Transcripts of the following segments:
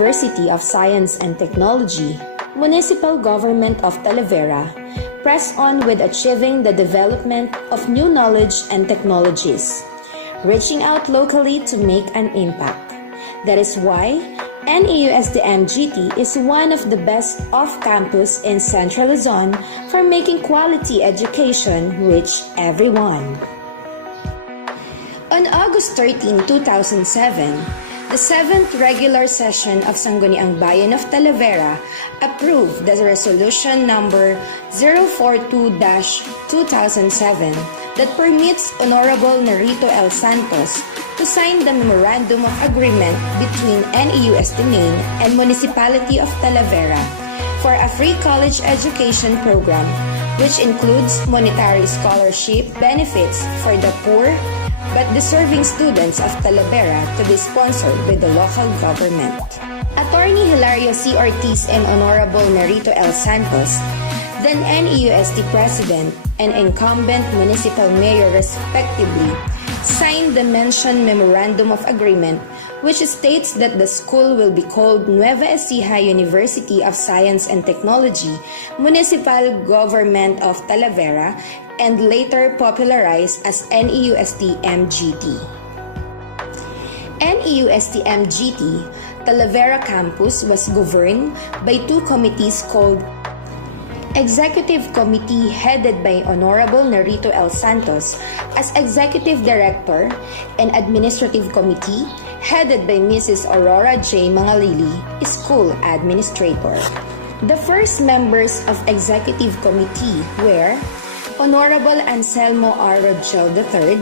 University of Science and Technology, Municipal Government of Talavera, press on with achieving the development of new knowledge and technologies, reaching out locally to make an impact. That is why Neust Mgt is one of the best off-campus in Central Luzon for making quality education reach everyone. On August 13, 2007, the 7th regular session of Sangguniang Bayan of Talavera approved the resolution number 042-2007 that permits Honorable Narito L. Santos to sign the Memorandum of Agreement between Neust Main and Municipality of Talavera for a free college education program which includes monetary scholarship benefits for the poor but deserving students of Talavera to be sponsored by the local government. Attorney Hilario C. Ortiz and Honorable Narito L. Santos, then NEUST President and incumbent municipal mayor respectively, signed the mentioned Memorandum of Agreement which states that the school will be called Nueva Ecija University of Science and Technology, Municipal Government of Talavera, and later popularized as Neust Mgt. Neust Mgt, Talavera campus was governed by two committees called Executive Committee headed by Honorable Narito L. Santos as Executive Director and Administrative Committee headed by Mrs. Aurora J. Mangalili, School Administrator. The first members of Executive Committee were Honorable Anselmo R. Rogel III,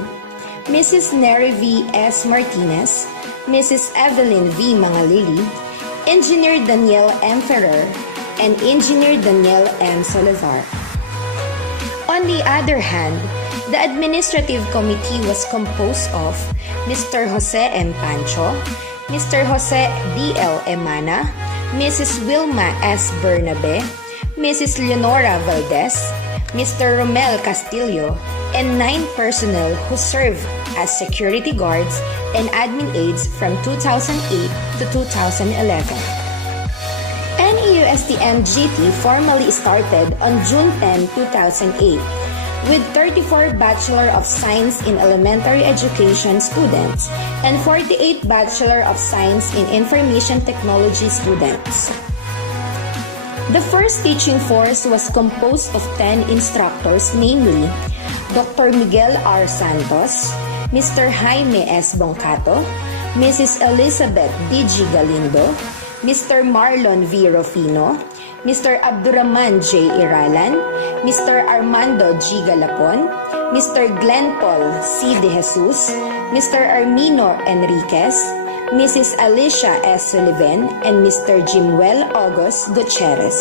Mrs. Neri V. S. Martinez, Mrs. Evelyn V. Mangalili, Engineer Daniel M. Ferrer, and Engineer Daniel M. Salazar. On the other hand, the Administrative Committee was composed of Mr. Jose M. Pancho, Mr. Jose D. L. Emana, Mrs. Wilma S. Bernabe, Mrs. Leonora Valdez, Mr. Romel Castillo, and 9 personnel who served as security guards and admin aides from 2008 to 2011. Neust Mgt formally started on June 10, 2008 with 34 Bachelor of Science in Elementary Education students and 48 Bachelor of Science in Information Technology students. The first teaching force was composed of 10 instructors, namely Dr. Miguel R. Santos, Mr. Jaime S. Boncato, Mrs. Elizabeth D.G. Galindo, Mr. Marlon V. Rufino, Mr. Abdurrahman J. Iralan, Mr. Armando G. Galapon, Mr. Glenn Paul C. De Jesus, Mr. Armino Enriquez, Mrs. Alicia S. Sullivan, and Mr. Jimuel August Gutierrez.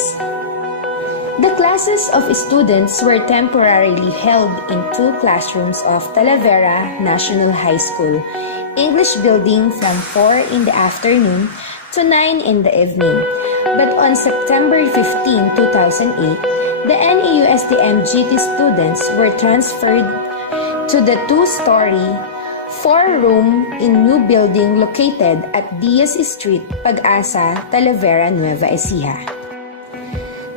The classes of students were temporarily held in 2 classrooms of Talavera National High School, English building from 4 in the afternoon to 9 in the evening. But on September 15, 2008, the Neust Mgt students were transferred to the 2-story, 4-room in new building located at Diaz Street, Pag-asa, Talavera, Nueva Ecija.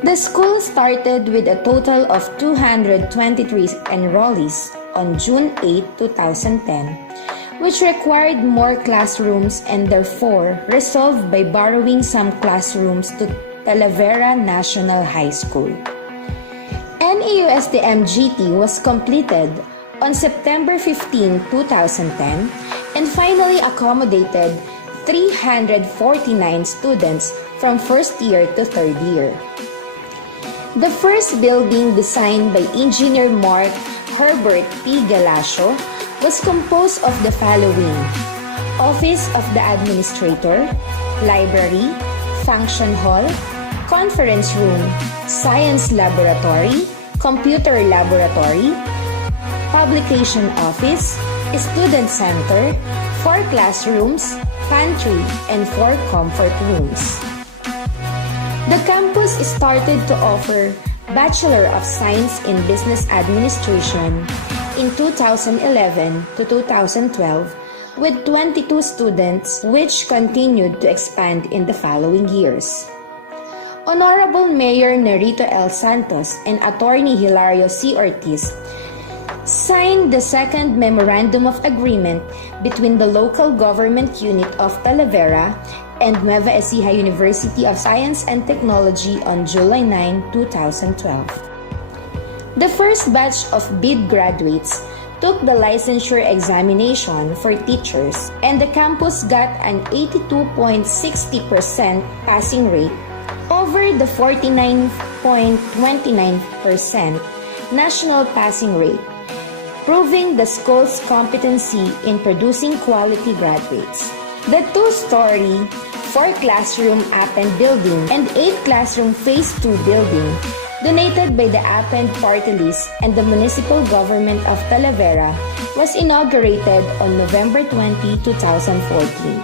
The school started with a total of 223 enrollees on June 8, 2010, which required more classrooms and therefore resolved by borrowing some classrooms to Talavera National High School. Neust Mgt was completed on September 15, 2010 and finally accommodated 349 students from first year to third year. The first building designed by Engineer Mark Herbert P. Galasio was composed of the following: Office of the Administrator, Library, Function Hall, Conference Room, Science Laboratory, Computer Laboratory, Publication Office, Student Center, 4 classrooms, pantry, and 4 comfort rooms. The campus started to offer Bachelor of Science in Business Administration in 2011 to 2012, with 22 students, which continued to expand in the following years. Honorable Mayor Nerito L. Santos and Attorney Hilario C. Ortiz signed the second Memorandum of Agreement between the local government unit of Talavera and Nueva Ecija University of Science and Technology on July 9, 2012. The first batch of BID graduates took the licensure examination for teachers, and the campus got an 82.60% passing rate over the 49.29% national passing rate, proving the school's competency in producing quality graduates. The two-story, 4-classroom Append building and 8-classroom Phase 2 building, donated by the Append Party List and the Municipal Government of Talavera, was inaugurated on November 20, 2014.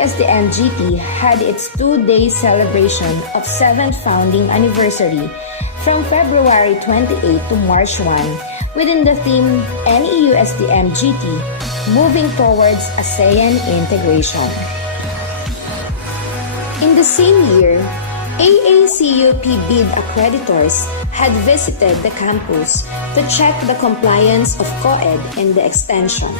Neust Mgt had its 2-day celebration of 7th founding anniversary from February 28 to March 1 within the theme Neust Mgt, moving towards ASEAN integration. In the same year, AACUP BID accreditors had visited the campus to check the compliance of COED and the extension.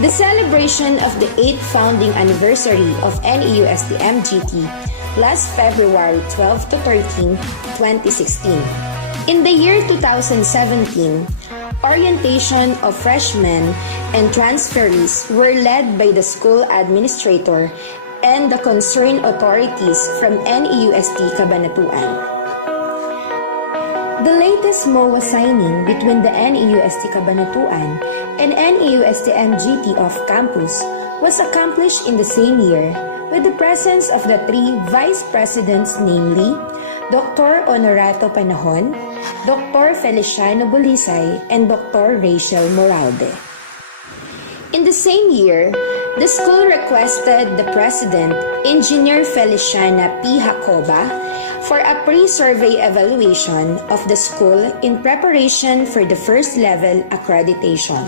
The celebration of the 8th founding anniversary of Neust Mgt last February 12 to 13, 2016. In the year 2017, orientation of freshmen and transferees were led by the school administrator and the concerned authorities from Neust Cabanatuan. The latest MOA signing between the Neust Cabanatuan and Neust Mgt off-campus was accomplished in the same year with the presence of the 3 vice presidents, namely Dr. Honorato Panahon, Dr. Feliciano Bulisay, and Dr. Rachel Moralde. In the same year, the school requested the president, Engineer Feliciana P. Jacoba, for a pre-survey evaluation of the school in preparation for the first-level accreditation.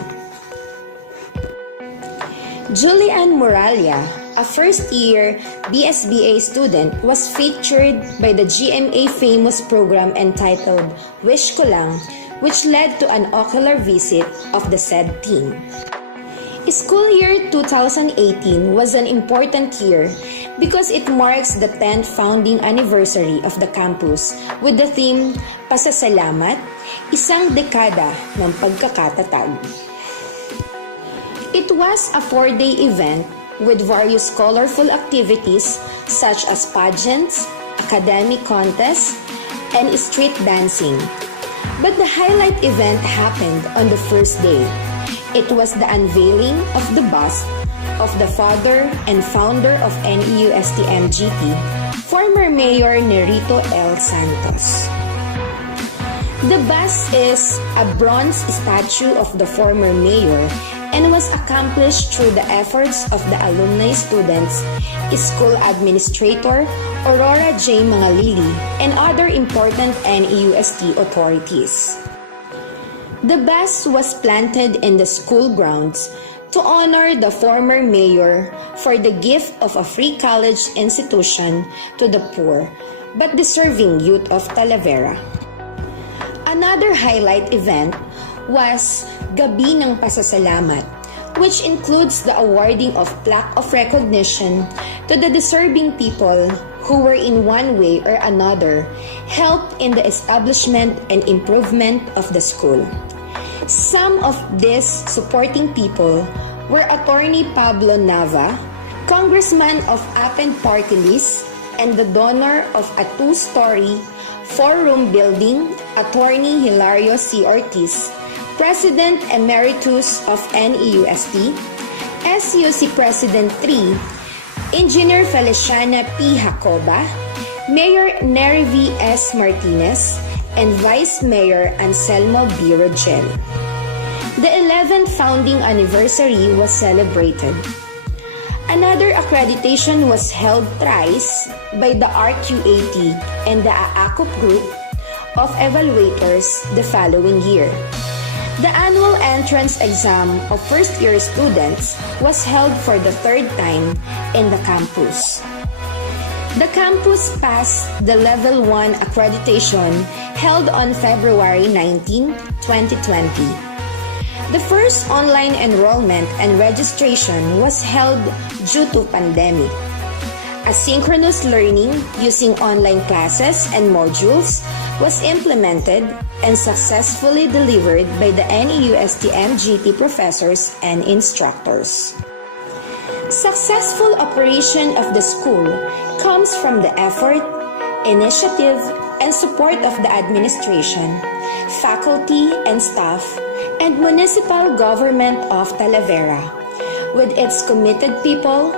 Julian Moralia, a first-year BSBA student, was featured by the GMA famous program entitled Wish Ko Lang, which led to an ocular visit of the said team. School year 2018 was an important year because it marks the 10th founding anniversary of the campus with the theme Pasasalamat, Isang Dekada ng Pagkakatatag. It was a 4-day event with various colorful activities such as pageants, academic contests, and street dancing. But the highlight event happened on the first day. It was the unveiling of the bust of the father and founder of Neust Mgt, former Mayor Nerito L. Santos. The bust is a bronze statue of the former mayor and was accomplished through the efforts of the alumni students, school administrator Aurora J. Mangalili, and other important NEUST authorities. The bust was planted in the school grounds to honor the former mayor for the gift of a free college institution to the poor but deserving youth of Talavera. Another highlight event was Gabi ng Pasasalamat, which includes the awarding of plaque of recognition to the deserving people who were in one way or another helped in the establishment and improvement of the school. Some of these supporting people were Attorney Pablo Nava, Congressman of Append Party List, and the donor of a 2-story, 4-room building, Attorney Hilario C. Ortiz, President Emeritus of NEUST, SUC President 3, Engineer Feliciana P. Jacoba, Mayor Nery V. S. Martinez, and Vice Mayor Anselmo B. Rogel. The 11th founding anniversary was celebrated. Another accreditation was held thrice by the RQAT and the AACUP group of evaluators the following year. The annual entrance exam of first-year students was held for the third time in the campus. The campus passed the Level 1 accreditation held on February 19, 2020. The first online enrollment and registration was held due to pandemic. Asynchronous learning using online classes and modules was implemented and successfully delivered by the Neust Mgt professors and instructors. Successful operation of the school comes from the effort, initiative, and support of the administration, faculty and staff, and municipal government of Talavera. With its committed people,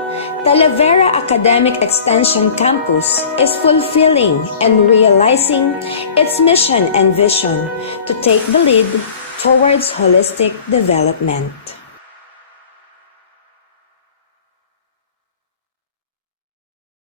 Talavera Academic Extension Campus is fulfilling and realizing its mission and vision to take the lead towards holistic development.